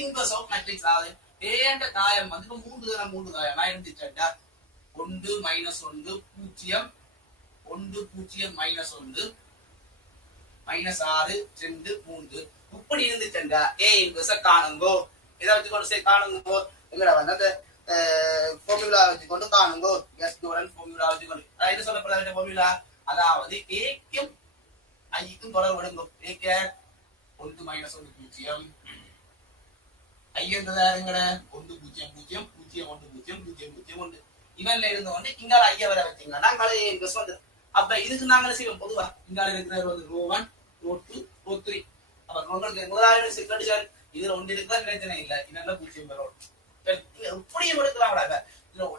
Inverse of matrix ஆகுது ஏண்ட தாயம் வந்து இப்ப 3 தாயம் நான் எழுதிட்டேன்டா 1 மைனஸ் 1 0 1 0 மைனஸ் 1 மைனஸ் 6 2 3 இப்படி இருந்துச்சுண்டா ஏ இன்வர்ஸ காணுங்கோ இதை வச்சுக்கொண்டு சரி காணுங்கோ எங்கடா வந்து அந்த ஃபார்முலா வச்சுக்கொண்டு காணுங்கோ எஸ் டோரன் ஃபார்முலா வச்சுக்கொண்டு என்ன சொல்லப்படுற ஃபார்முலா அதாவது ஏக்கும் ஐக்கும் தொடர்பு எடுங்கோ ஏக்க 1 மைனஸ் 1 0 ஐ என்றதா இருங்கட 1 0 0 0 1 0 0 0 1 இவன்ல இருந்து வந்து இங்கால ஐயா வர வச்சீங்கன்னா நாங்களே இன்வர்ஸ் வந்து அப்ப இதுக்கு நாங்களே செய்வோம் பொதுவா இங்கால இருக்கிறது வந்து ரோ 1 ரோ 2 ரோ 3 அப்ப உங்களுக்கு முதலாவது செகண்ட் சார் இதுல ஒன்று இருக்கா பிரச்சனை இல்ல இதெல்லாம் 0 வரும் இப்படியும் எடுக்கலாம்டா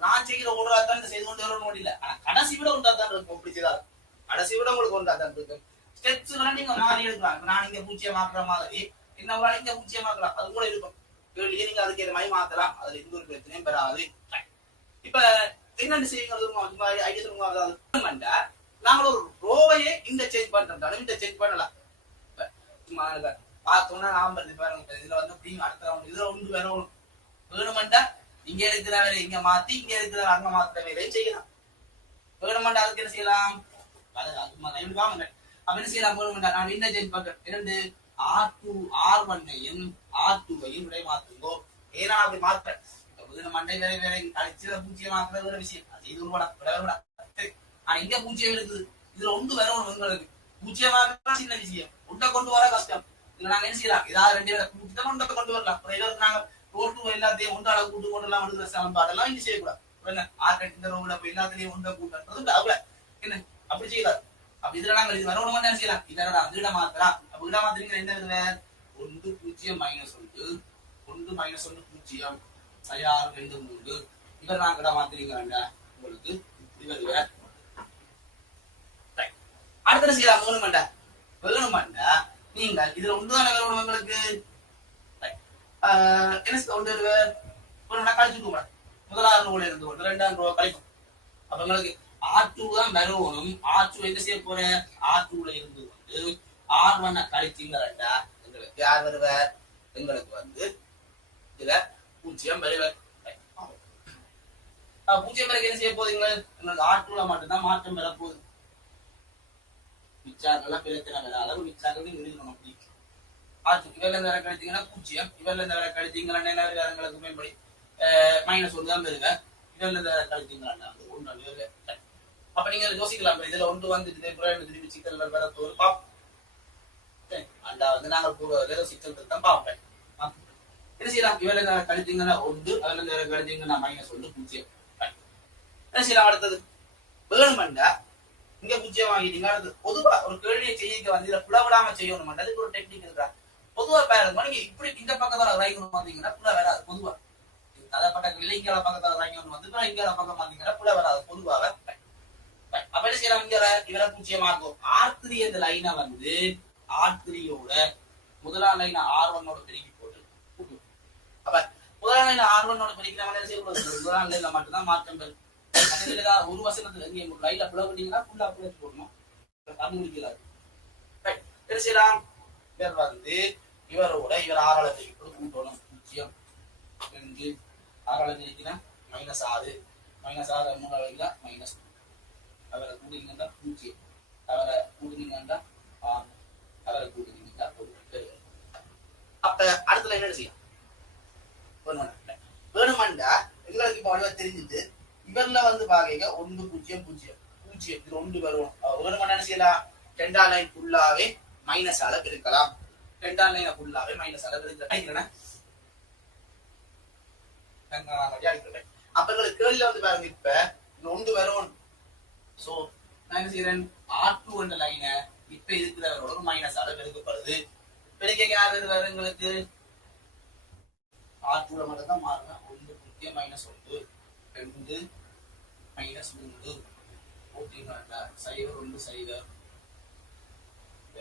நான் செய்கிற ஓடுறா தான் செய்து கொண்டு வரணும் இல்ல ஆனா கடைசி விட ஒன்றா தான் இருக்கும் பிடிச்சதா கடைசி விட உங்களுக்கு ஒன்றா தான் இருக்கும் ஸ்டெப்ஸ் நீங்க மாறி எடுக்கலாம் நான் இங்க 0 மாக்குற மாதிரி இன்னொரு இங்க 0 மாக்கலாம் அது கூட இருக்கும் கேள்வியே நீங்க அதுக்கு ஏற்ற மாதிரி மாத்தலாம் அதுல எந்த ஒரு பிரச்சனையும் பெறாது இப்ப என்னென்ன செய்யுங்க ஐடியா சொல்லுங்க அதாவது நாங்க ஒரு ரோவையே இந்த சேஞ்ச் பண்றோம் இந்த சேஞ்ச் பண்ணலாம் பார்த்தோம்னா நாம பாருங்க இதுல வந்து அப்படி அடுத்த இதுல ஒன்று வேணும் வேணுமெண்டா இங்க இருக்கிற வேலை இங்க மாத்தி இங்க இருக்கிற அங்க மாத்திர வேலையும் செய்யலாம் வேணுமெண்டா அதுக்கு என்ன செய்யலாம் அது வாங்க அப்ப என்ன செய்யலாம் வேணுமெண்டா நான் என்ன சேஞ்ச் பண்றேன் 2 R2 R1ஐயும் R2ஐயும் விடை மாத்துங்கோ ஏன்னா அப்படி மாத்துறேன் மண்டை வேலை வேலை அடிச்சு 0 மாத்துறது ஒரு விஷயம் அது இது விட ஆனா இங்க 0 இருக்குது இதுல ஒன்று வரணும் உங்களுக்கு 0 மாத்திரம் சின்ன விஷயம் உண்டை கொண்டு வர கஷ்டம் இதுல நாங்க என்ன செய்யலாம் ஏதாவது 2 பேரை கூட்டி தான் உண்டை கொண்டு வரலாம் அப்புறம் நாங்க ரோட்டு எல்லாத்தையும் ஒன்றால கூட்டு கொண்டுலாம் எடுக்கிற சமன்பாடெல்லாம் இங்க செய்யக்கூடாது ஆர்கட் இந்த ரோட எல்லாத்திலையும் ஒன்றை கூட்டுறது அவ்வளவு என்ன அப்படி செய்யலாம் அப்ப இதுல நாங்க இது வரணும் என்ன செய்யலாம் இதோட வீட மாத்தலாம் அப்ப வீட மாத்திரீங்க என்ன இதுல 1 0 மைனஸ் 1 1 மைனஸ் 1 0 6 2 3 இவர் நாங்க இட மாத்திரீங்க உங்களுக்கு இவர் அடுத்த செய்யலாம் வேணுமெண்டா நீங்கள் இதுல ஒன்றுதான வேணும் உங்களுக்கு என்ன ஒன்று கழிச்சுட்டு முதலாவது ரூல இருந்து கொண்டு 2ஆம் ரூபா கழிக்கும் அப்ப உங்களுக்கு R2 தான் வரணும் R2 என்ன செய்ய போற R2ல இருந்து கொண்டு R1 கழிச்சிங்கடா எங்களுக்கு யார் வருவார் எங்களுக்கு வந்து இதுல 0 வருவார் 0 வரைக்கும் என்ன செய்ய போறீங்க உங்களுக்கு R2ல மட்டும்தான் மாற்றம் வர போகுது மிச்சாரெல்லாம் பிரச்சனை வேற அளவு மிச்சார்கள் எழுதணும் அப்படி R2 இவர்ல இருந்து வர கழிச்சிங்கன்னா 0 இவர்ல இருந்து வர கழிச்சிங்கன்னா என்ன வேறங்களுக்கு மேம்படி -1 தான் வருங்க இவர்ல இருந்து வர கழிச்சிங்கன்னா வந்து 1 அப்ப நீங்க யோசிக்கலாம் இதுல ஒன்று வந்துட்டு திருப்பி சிக்கல் வர ஒரு பாப்போம் அண்டா வந்து நாங்கள் வேற சிக்கல் தான் பார்ப்பேன் என்ன செய்யலாம் இவர்ல இருந்து கழிச்சிங்கன்னா 1 அதுல இருந்து வர கழிச்சிங்கன்னா -1 0 என்ன செய்யலாம் அடுத்தது வேணுமெண்டா இங்க 0 வாங்கிட்டீங்க அடுத்து பொதுவா ஒரு கேள்வியை செய்ய வந்து இதை புலவிடாம செய்யணும் அதுக்கு ஒரு டெக்னிக் இருக்கா பொதுவா பாருங்க நீங்க இப்படி இந்த பக்கத்துல வாங்கிக்கணும் பாத்தீங்கன்னா புல வராது பொதுவா அதை பக்கம் இல்லை இங்கால பக்கத்துல வாங்கணும் வந்து இங்கால பக்கம் பாத்தீங்கன்னா புல வராது பொதுவாக அப்ப என்ன செய்யலாம் இங்க இவரை 0 ஆகும் R3 என்ற லைனை வந்து R3யோட முதலாம் லைனை R1ஓட பெருக்கி போட்டு அப்ப முதலாம் லைனை R1ஓட பெருக்கினா என்ன செய்யக்கூடாது முதலாம் லைன்ல மட்டும்தான் மாற்றம் பெறும் ஒரு வசனத்துல நீங்க லைட்ல புல விட்டீங்கன்னா ஃபுல்லா புல போடணும் அது முடிக்கலாது என்ன செய்யலாம் இவர் வந்து இவரோட இவர் 6 கூட்டணும் 0 2 6 பிரிக்கினா -6 -6 3 வைங்களா மைனஸ் அவரை கூட்டிங்கன்னா 0 அவரை கூட்டிங்கன்னா 6 அவரை கூட்டிங்கன்னா அப்ப அடுத்த என்ன செய்யும் வேணுமெண்டா எங்களுக்கு இப்ப அவ்வளவா தெரிஞ்சுட்டு இவர்ல வந்து பாக்க 1 0 0 0 இது 1 வரும் வேணுமெண்டா என்ன செய்யலாம் 2ஆம் லைன் ஃபுல்லாவே மைனஸ் ஆல பெருக்கலாம் 2ஆம் லைன் ஃபுல்லாவே மைனஸ் ஆல பெருக்கலாம் அப்ப உங்களுக்கு கேள்வியில வந்து பாருங்க இப்ப 1 வரும் சோ நான் என்ன செய்யறேன் R2 என்ற லைனை இப்ப இருக்கிறவரோட ஒரு மைனஸ் ஆல பெருக்கப்படுது பெருக்க யாரு வேற உங்களுக்கு R2ல மட்டும் தான் மாறும் 1 0 -1 2 -3 போட்டீங்கன்னா 0 1 0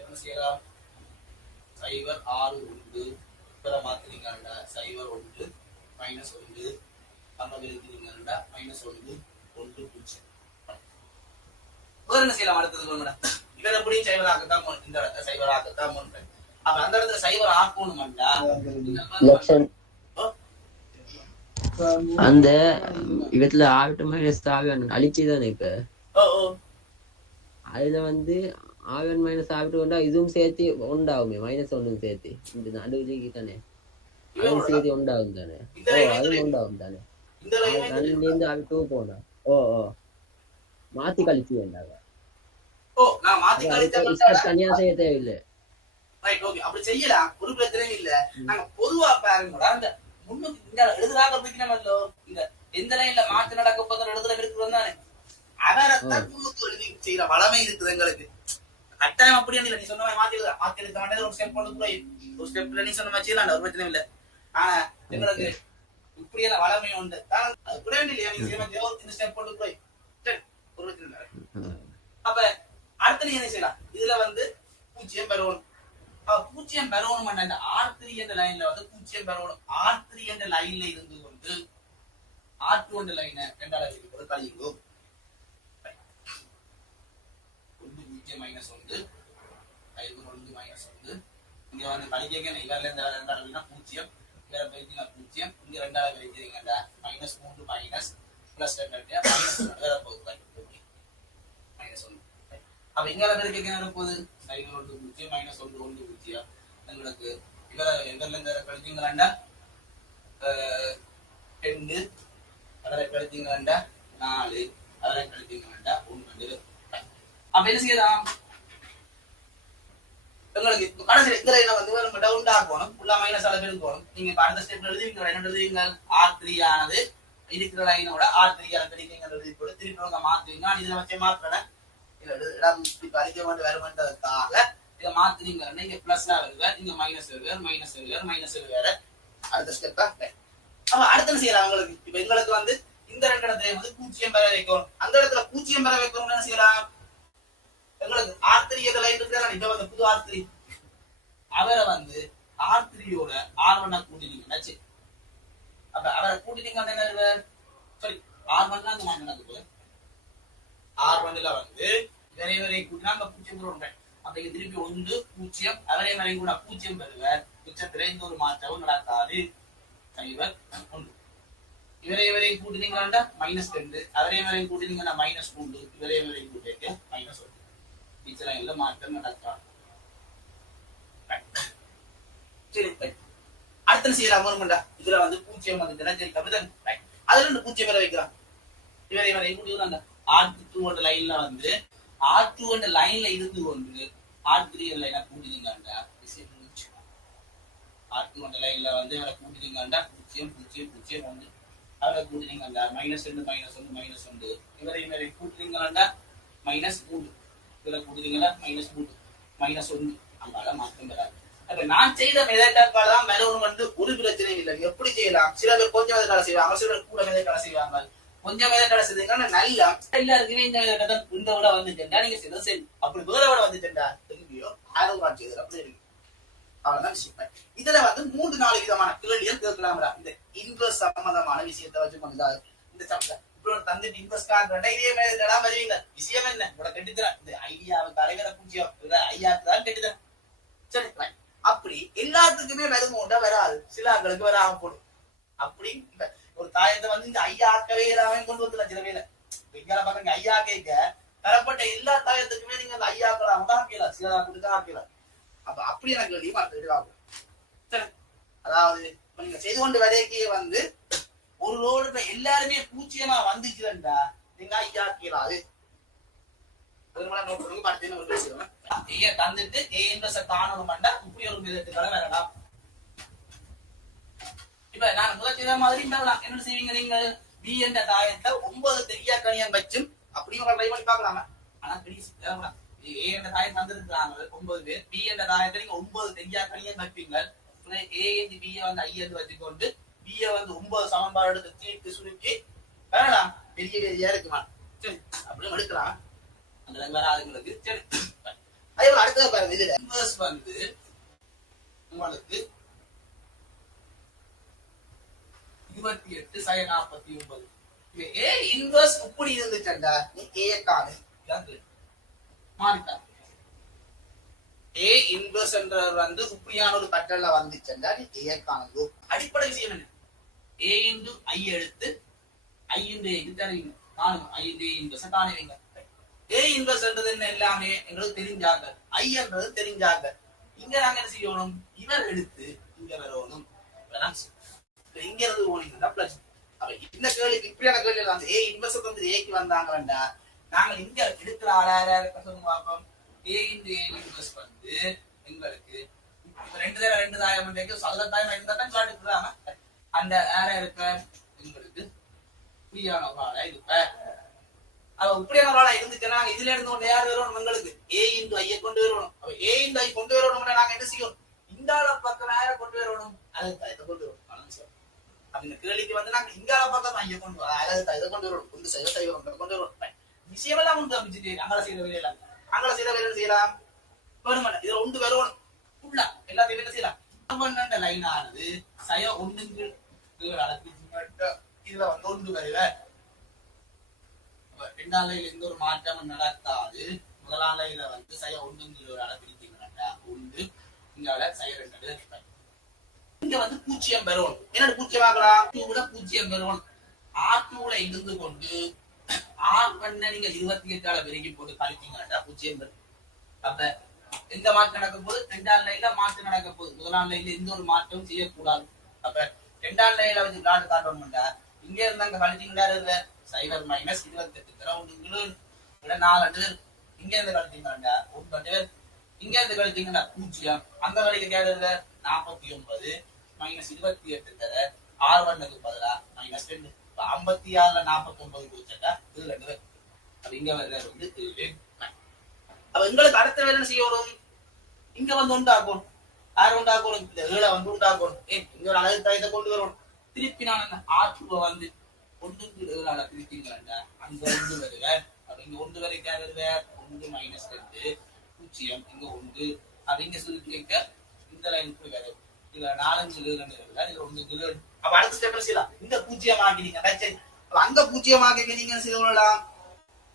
என்ன செய்யலாம் 0 6 1 இப்ப மாத்தினீங்கன்னா 0 1 -1 அங்க வெளிக்கிறீங்கன்னா -1 1 0 என்ன செய்யலாம் அடுத்தது இவர் எப்படி சைவராகத்தான் இந்த இடத்த சைவராகத்தான் அப்ப அந்த இடத்துல சைவர் ஆக்கணும்டா அந்த இடத்துல ஆகட்டும் மைனஸ் ஆகணும் அழிச்சுதானே இப்ப அதுல வந்து ஆகன் மைனஸ் ஆகட்டும் கொண்டா இதுவும் சேர்த்து உண்டாகுமே மைனஸ் ஒன்றும் சேர்த்து இந்த நடுவுக்கு தானே அதுவும் சேர்த்து உண்டாகும் தானே அதுவும் உண்டாகும் தானே இருந்து ஆகட்டும் போனா மாத்தி கழிச்சு வேண்டாங்க தனியா செய்ய தேவையில்லை அப்படி செய்யலாம் ஒரு பிரச்சனையும் இல்ல நாங்க பொதுவா பாருங்க அந்த முன்னுக்கு எழுதுறாங்க இந்த எந்த லைன்ல மாற்று நடக்க போகிற இடத்துல இருக்கிறோம் தானே அவரைத்தான் முன்னுக்கு எழுதி செய்யற வளமை இருக்குது எங்களுக்கு கட்டாயம் அப்படியே இல்ல நீ சொன்ன மாத்தி எழுத மாட்டேன் ஒரு ஸ்டெப் கொண்டு போய் ஒரு ஸ்டெப்ல நீ சொன்ன மாதிரி செய்யலாம் ஒரு பிரச்சனையும் இல்ல ஆனா எங்களுக்கு இப்படியான வளமை உண்டு அது கூட இல்லையா நீ இந்த ஸ்டெப் கொண்டு போய் ஒரு பிரச்சனை அப்ப அடுத்த நீ என்ன செய்யலாம் இதுல வந்து 0 பெறணும் பூஜ்ஜியம் பெறணும் R3 என்ற லைன்ல வந்து பூஜ்ஜியம் பெறணும் R3 என்ற லைன்ல இருந்து கொண்டு R2 என்ற லைனை ரெண்டாவது கழியுங்கோ 0 மைனஸ் 1 5 1 மைனஸ் 1 இங்க வந்து கழிக்க இவர்ல இருந்து ரெண்டாவது பூஜ்ஜியம் வேற பைத்தினா பூஜ்ஜியம் இங்க ரெண்டாவது வைக்கிறீங்கடா மைனஸ் 3 மைனஸ் பிளஸ் 2 மைனஸ் வேற போகுது மைனஸ் 1 அப்ப இங்க என்ன போகுது சைன் 1 0 மைனஸ் 1 1 0 உங்களுக்கு இவர எங்கல இருந்து கழிச்சீங்களாண்டா 2 அதரை கழிச்சீங்களாண்டா 4 அதரை கழிச்சீங்களாண்டா 1 அப்ப என்ன செய்யலாம் உங்களுக்கு கடைசியில் இந்த லைனை வந்து நம்ம டவுன் ஆகணும் ஃபுல்லா மைனஸ் அளவு இருக்கணும் நீங்க அடுத்த ஸ்டெப்ல எழுதுவீங்க என்ன எழுதுவீங்க R3 ஆனது இருக்கிற லைனோட R3 ஆன கழிக்கீங்க எழுதி போட்டு திருப்பி மாத்துவீங்க நான் இதுல வச்சே மாத்துறேன் வருவதற்காக இதை மாத்தினீங்க இங்க பிளஸ்ல வருக இங்க மைனஸ் வருக மைனஸ் வருக மைனஸ் வருக அடுத்த ஸ்டெப்பா அப்ப அடுத்த செய்யலாம் உங்களுக்கு இப்ப எங்களுக்கு வந்து இந்த ரெண்டு இடத்துல வந்து 0 பெற வைக்கணும் அந்த இடத்துல 0 பெற வைக்கணும் என்ன செய்யலாம் எங்களுக்கு R3 லைன் இருக்கிற இப்ப வந்து புது R3 அவரை வந்து R3 யோட R1 கூட்டினீங்கன்னா சரி அப்ப அவரை கூட்டினீங்கன்னா என்ன சாரி R1 அந்த மாதிரி நடக்குது R1 வந்து வரை கூட்டினா அந்த 0 பெறுவோம் அப்ப இங்க திருப்பி 1 0 அவரே வரை கூட 0 பெறுவார் மிச்சத்துல எந்த ஒரு மாற்றமும் நடக்காது சைவர் 1 இவரை கூட்டினீங்கன்னா -2 அவரே வரை கூட்டினீங்கன்னா -3 இவரை வரை கூட்டிட்டு -1 மிச்சம் எல்லாம் மாற்றம் நடக்காது சரி அடுத்த செய்யலாம் மறுமண்டா இதுல வந்து 0 வந்துச்சுன்னா சரி அப்படிதான் அதுல 0 வரை வைக்கலாம் இவரை வரை கூட்டிடுறாங்க R2 என்ற லைன்ல வந்து R2 என்ற லைன்ல இருந்து கொண்டு R3 லைனை கூட்டினீங்கண்டா R2 என்ற லைன்ல வந்து அவரை கூட்டினீங்கண்டா 0 0 0 1 அவரை கூட்டினீங்கண்டா -2 -1 -1 இவரை கூட்டினீங்கண்டா -3 இவரை கூட்டினீங்கண்டா -3 -1 அங்கால மாற்றம் வராது அப்ப நான் செய்த மெதேட்டாக்கால தான் மெலோன் வந்து ஒரு பிரச்சனையும் இல்லை எப்படி செய்யலாம் சில பேர் கொஞ்சம் மெதேட்டால செய்வாங்க சில பேர் கூட மெதேட்டால செய்வாங்க கொஞ்சம் மெதேட்டால செய்தீங்கன்னா நல்லா எல்லாருக்குமே இந்த மெதேட்டா இந்த விட வந்துட்டா நீங்க செய்த சரி அப்படி வேற விட வந்துட்டா திரும்பியோ 1000 ரூபாய் செய்யுது அப்படி இருக்கு அவ்வளவுதான் விஷயம் இதுல வந்து 3-4 விதமான கேள்விகள் கேட்கலாம்டா இந்த இன்வெஸ்ட் சம்பந்தமான விஷயத்தை வச்சு கொண்டு இந்த சம்பந்தம் இப்படி தந்துட்டு இன்வெஸ்ட் காண்றா இதே மெதேட்டா வருவீங்க விஷயம் என்ன கூட கெட்டுக்கிறேன் இந்த ஐடியாவை தலைவரை பூஜ்ஜியம் ஐயாக்கு தான் கெட்டுக்கிறேன் சரி அப்படி எல்லாத்துக்குமே வருமோண்டா வராது சில ஆட்களுக்கு வராம போடும் அப்படி ஒரு தாயத்தை வந்து இந்த ஐயா ஆக்கவே எல்லாமே கொண்டு வந்துடலாம் சில வேலை எங்கால பாருங்க ஐயா கேட்க தரப்பட்ட எல்லா தாயத்துக்குமே நீங்க அந்த ஐயாக்களாக தான் ஆக்கலாம் சில ஆட்களுக்கு ஆக்கலாம் அப்ப அப்படி எனக்கு வெளியும் சரி அதாவது நீங்க செய்து கொண்டு வரைக்கே வந்து ஒரு ரோடு எல்லாருமே பூச்சியமா வந்துச்சுடா நீங்க ஐயா ஆக்கலாது தந்துட்டு காணணும்டா இப்படி ஒரு விதத்துக்களை வரலாம் இப்ப நான் முதல் மாதிரி என்ன செய்வீங்க நீங்க பி என்ற தாயத்தை 9 தெரியா கணியம் வச்சும் அப்படியும் ட்ரை பண்ணி பார்க்கலாமா ஆனா ஏ என்ற தாயம் தந்துருக்காங்க 9 பேர் பி என்ற தாயத்தை நீங்க 9 தெரியா கணியம் வைப்பீங்க ஏ என்று பி வந்து ஐ என்று வச்சுக்கொண்டு பி வந்து 9 சமன்பாடு எடுத்து தீர்த்து சுருக்கி வரலாம் பெரிய பெரிய இருக்குமா சரி அப்படியும் எடுக்கலாம் அந்த வராதுங்களுக்கு சரி அதே அடுத்தது பாருங்க இதுல இன்வெர்ஸ் வந்து உங்களுக்கு 28 sin 49 ஏ இன்வெர்ஸ் இப்படி இருந்துச்சண்டா நீ ஏ காணு மாறிட்டா ஏ இன்வெர்ஸ் என்றவர் வந்து இப்படியான ஒரு கட்டளை வந்துச்சுன்னா ஏ காணது. அடிப்படை விஷயம் என்ன? ஏ இன்டு ஐ எடுத்து ஐ இன்டு ஏ தருவீங்க, காணுங்க. ஐ இன்டு ஏ இன்வெர்ஸ் காணுவீங்க. ஏ இன்வெர்ஸ் என்றது என்ன எல்லாமே எங்களுக்கு தெரிஞ்சாங்க, ஐ என்றது தெரிஞ்சாங்க. இங்க நாங்க என்ன செய்யணும்? இவர் எடுத்து இங்க வரணும். இங்க இருந்து போனீங்கன்னா பிளஸ். அப்ப இந்த கேள்விக்கு இப்படியான கேள்வி வந்து ஏ இன்வெர்ஸ் வந்து ஏக்கு வந்தாங்கன்னா நாங்க இங்க எடுக்கிற ஆளார சொல்லுங்க பார்ப்போம். ஏ இன்டு ஏ இன்வெர்ஸ் வந்து எங்களுக்கு ரெண்டு தாயம் சொல்ல தாயம் இருந்தா தான் காட்டுறாங்க. அந்த ஆற இருக்க எங்களுக்கு இப்படியான ஒரு ஆளா இருப்ப. அவ இப்படியான ஒரு ஆளா இருந்துச்சுன்னா நாங்க இதுல இருந்து கொண்டு யார் வரணும்? எங்களுக்கு ஏ இன்டு ஐய கொண்டு வரணும். அப்ப ஏ இன்டு ஐ கொண்டு வரணும்னா நாங்க என்ன செய்யணும்? இந்தால பக்கம் யார கொண்டு வரணும்? அதை கொண்டு வரணும். அந்த கேள்விக்கு வந்து நாங்க இங்கால பக்கம் ஐய கொண்டு இதை கொண்டு வரணும். கொண்டு கொண்டு வரணும். விஷயமெல்லாம் உண்டு அமைச்சுட்டு அங்கல செய்யற வேலையில அங்கல செய்யற வேலை செய்யலாம். வேணுமல்ல இதுல ஒன்று வரணும். ஃபுல்லா எல்லாத்தையும் என்ன செய்யலாம்? லைன் ஆனது சய ஒண்ணுங்கு இதுல வந்து ஒன்று வருவ. ரெண்டாம் லைன்ல எந்த ஒரு மாற்றமும் நடக்காது. முதலாம் லைன்ல வந்து சய ஒண்ணுங்கிற ஒரு அளவு பிரித்தீங்கன்னா ஒன்று, இங்க சய ரெண்டு. இங்க வந்து பூஜ்ஜியம் பெறணும். என்னோட பூஜ்ஜியம் ஆகலாம்? பூஜ்ஜியம் பெறணும். R2ல இருந்து கொண்டு R1 நீங்க 28 பெருக்கி போட்டு கழித்தீங்கன்னா பூஜ்ஜியம் பெறும். அப்ப எந்த மாற்றம் நடக்க போது? ரெண்டாம் லைன்ல மாற்றம் நடக்க போகுது. முதலாம் லைன்ல எந்த ஒரு மாற்றமும் செய்யக்கூடாது. அப்ப ரெண்டாம் லைன்ல வச்சு விளையாட்டு காட்டணும்டா இங்க இருந்து அங்க கழித்தீங்கன்னா சைபர் மைனஸ் 28 ஒன்று 4 இங்க இருந்து கழித்தீங்கன்னா 1 இங்க இருந்து கழித்தீங்கன்னா பூஜ்ஜியம். அந்த கழிக்க கேடுறது 49 மைனஸ் 28 தர R1க்கு பதிலா மைனஸ் 2. 56ல 49 குறிச்சா இது 2. அது இங்க வர்றது வந்து 7. அப்ப எங்களுக்கு அடுத்த வேலை என்ன செய்யணும்? இங்க வந்து உண்டாக்கணும். யார் உண்டாக்கணும்? இந்த 7 வந்து உண்டாக்கணும். இங்க ஒரு அழகு தாயத்தை கொண்டு வரணும். திருப்பி நான் அந்த R2 வந்து 1 திருப்பிங்களா அங்க 1 வருவ. அப்ப இங்க 1 வரைக்கும் வருவ 1 மைனஸ் 2 பூஜ்ஜியம். இங்க 1 அப்ப இங்க சொல்லி இந்த லைன் போய் வரும். இதுல 4 2 வருவ. இதுல 1 அப்ப அடுத்த ஸ்டெப் செய்யலாம். இந்த பூஜ்ஜியம் ஆக்கினீங்க சரி. அங்க பூஜ்ஜியம் ஆக்கிக்க நீங்க செய்யலாம்.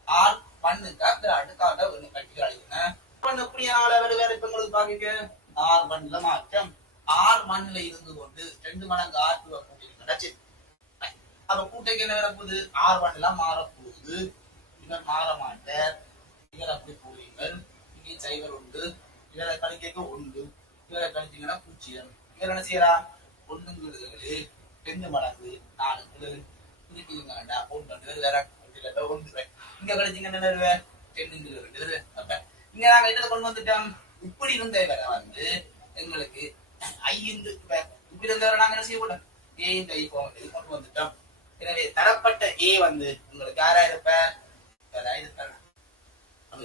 R1க்கு அந்த அடுக்காக ஒண்ணு கட்டிக்கிறாங்க. எப்படியான வேற இப்ப உங்களுக்கு பாக்கிக்க R1ல மாற்றம். R1ல இருந்து கொண்டு 2 மடங்கு R2 கூட்டிருக்கா சரி. அப்ப கூட்டைக்கு என்ன வரப்போகுது? R1 மாறப்போகுது. இவர் மாற மாட்டார். இவர் அப்படி போறீங்க. இங்கே சைவர் உண்டு. இவரை கழிக்க 1. இவரை கழிச்சீங்கன்னா பூஜ்ஜியம். இவர் என்ன செய்யலாம்? 1 2 மடங்கு 4 திருப்பிங்கடா 1 வேற 1 இங்க கழிச்சீங்கன்னா என்ன வருவ? 10 அப்ப இங்க நாங்க என்ன கொண்டு வந்துட்டோம்? இப்படி இருந்த வேற வந்து எங்களுக்கு ஐ இப்படி இருந்த நாங்க என்ன செய்ய போட்டோம்? ஏ ஐ கொண்டு வந்துட்டோம். எனவே தரப்பட்ட ஏ வந்து உங்களுக்கு யாரா இருப்ப?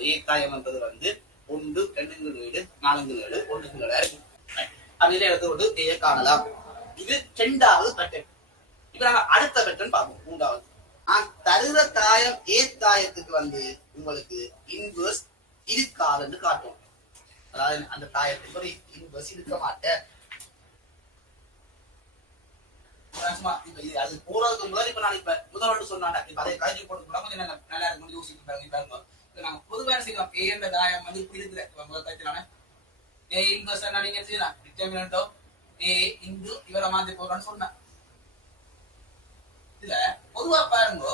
ஏ தாயம் என்பது வந்து 1 2 4 1 இருக்கு. அதுல எடுத்து கொண்டு ஏ காணலாம். இது 2வது பேட்டர்ன். இப்ப நாங்க அடுத்த பேட்டர்ன் பார்ப்போம். 3வது தருகிற தாயம் ஏ தாயத்துக்கு வந்து உங்களுக்கு இன்வெர்ஸ் இருக்காதுன்னு காட்டும். அதாவது அந்த தாயத்துக்கு ஒரு இன்வெர்ஸ் இருக்க மாட்டேன். அது போறதுக்கு முதல் இப்ப நான் இப்ப முதல்ல சொன்னாங்க. இப்ப அதை கழிச்சு போட்டு கொஞ்சம் நல்லா இருக்கும் யோசிச்சு பாருங்க. நாங்க பொதுவாக செய்யலாம். ஏ என்ற தாயம் வந்து இப்படி இருக்கிற முதல் கழிச்சுனால ஏ இன்வெர்ஸ் நீங்க செய்யலாம். டிட்டர்மினன்ட் ஆஃப் ஏ இன்டு இவரை மாத்தி போறோம்னு சொன்னேன். இதுல பொதுவா பாருங்க,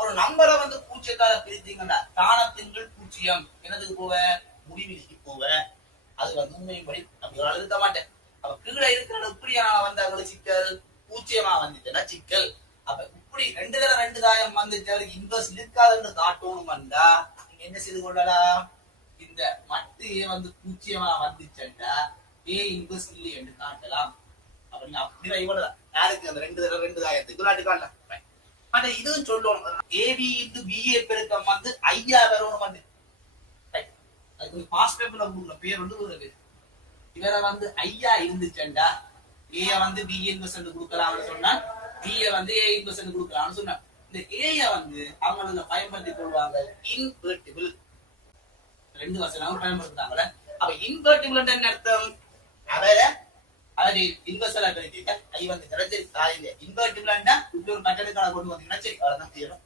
ஒரு நம்பரை வந்து பூஜ்ஜியத்தால பிரித்தீங்கன்னா தானத்தின்கள் பூஜ்ஜியம் என்னதுக்கு போவ? முடிவிலிக்கு போவ. அது வந்து உண்மையின்படி அப்படி எழுத மாட்டேன். அப்ப கீழே இருக்கிற இப்படியா வந்தாங்க சிக்கல், பூஜ்ஜியமா வந்துச்சுன்னா சிக்கல். அப்ப இப்படி 2 தாயம் வந்துச்சு அவருக்கு இன்வெர்ஸ் இருக்காதுன்னு காட்டணும் வந்தா நீங்க என்ன செய்து கொள்ளலாம்? இந்த மட்டு ஏ வந்து பூஜ்ஜியமா வந்துச்சுன்னா ஏ இன்வெர்ஸ் இல்லை என்று காட்டலாம். அப்ப நீங்க அப்படி இவ்வளவுதான் யாருக்கு அந்த 2 தாயத்துக்கு விளையாட்டு காட்டலாம். ஆனா இதுவும் சொல்லணும். ஏபி இன்டு பிஏ பெருக்கம் வந்து ஐயா வரணும் வந்து அதுக்கு பாஸ்ட் பேப்பர்ல உள்ள பேர் வந்து ஒரு இவரை வந்து ஐயா இருந்துச்சண்டா ஏ வந்து பி இன்வெஸ்ட் கொடுக்கலாம்னு சொன்னா பிஏ வந்து ஏ இன்வெஸ்ட் கொடுக்கலாம்னு சொன்னா இந்த ஏய வந்து அவங்க பயன்படுத்தி கொள்வாங்க இன்வெர்டிபிள். 2 வருஷம் பயன்படுத்துறாங்களே. அப்ப இன்வெர்டிபிள் என்ன அர்த்தம்? அவரை அதாவது இன்வெஸ்டரா கிடைக்க ஐ வந்து கிடைச்சிருக்கு. இன்வெர்டிபிள் இப்படி ஒரு கட்டணக்கான கொண்டு வந்தீங்கன்னா சரி அவ்வளவுதான் செய்யணும்.